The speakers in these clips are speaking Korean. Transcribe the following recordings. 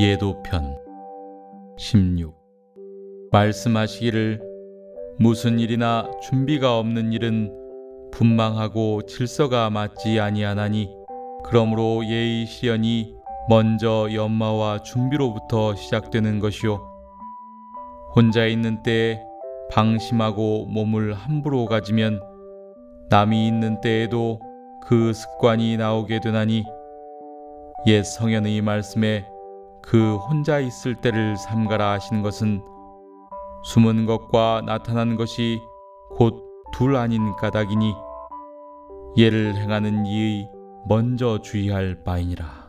예도편 16 말씀하시기를 무슨 일이나 준비가 없는 일은 분망하고 질서가 맞지 아니하나니 그러므로 예의 시연이 먼저 연마와 준비로부터 시작되는 것이요. 혼자 있는 때에 방심하고 몸을 함부로 가지면 남이 있는 때에도 그 습관이 나오게 되나니 옛 성현의 말씀에 그 혼자 있을 때를 삼가라 하신 것은 숨은 것과 나타난 것이 곧 둘 아닌 까닭이니 예를 행하는 이의 먼저 주의할 바이니라.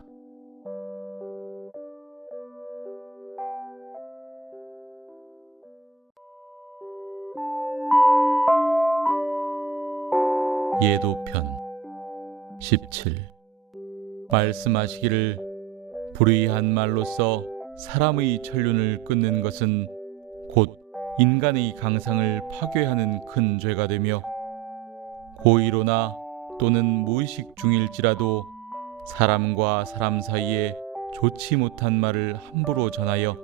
예도편 17 말씀하시기를 불의한 말로써 사람의 천륜을 끊는 것은 곧 인간의 강상을 파괴하는 큰 죄가 되며 고의로나 또는 무의식 중일지라도 사람과 사람 사이에 좋지 못한 말을 함부로 전하여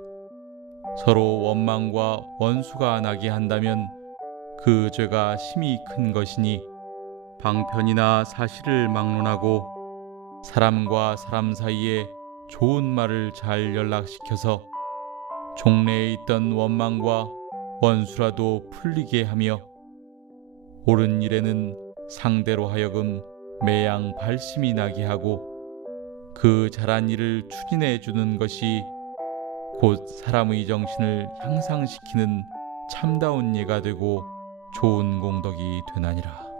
서로 원망과 원수가 나게 한다면 그 죄가 심히 큰 것이니 방편이나 사실을 막론하고 사람과 사람 사이에 좋은 말을 잘 연락시켜서 종래에 있던 원망과 원수라도 풀리게 하며 옳은 일에는 상대로 하여금 매양 발심이 나게 하고 그 잘한 일을 추진해 주는 것이 곧 사람의 정신을 향상시키는 참다운 예가 되고 좋은 공덕이 되나니라.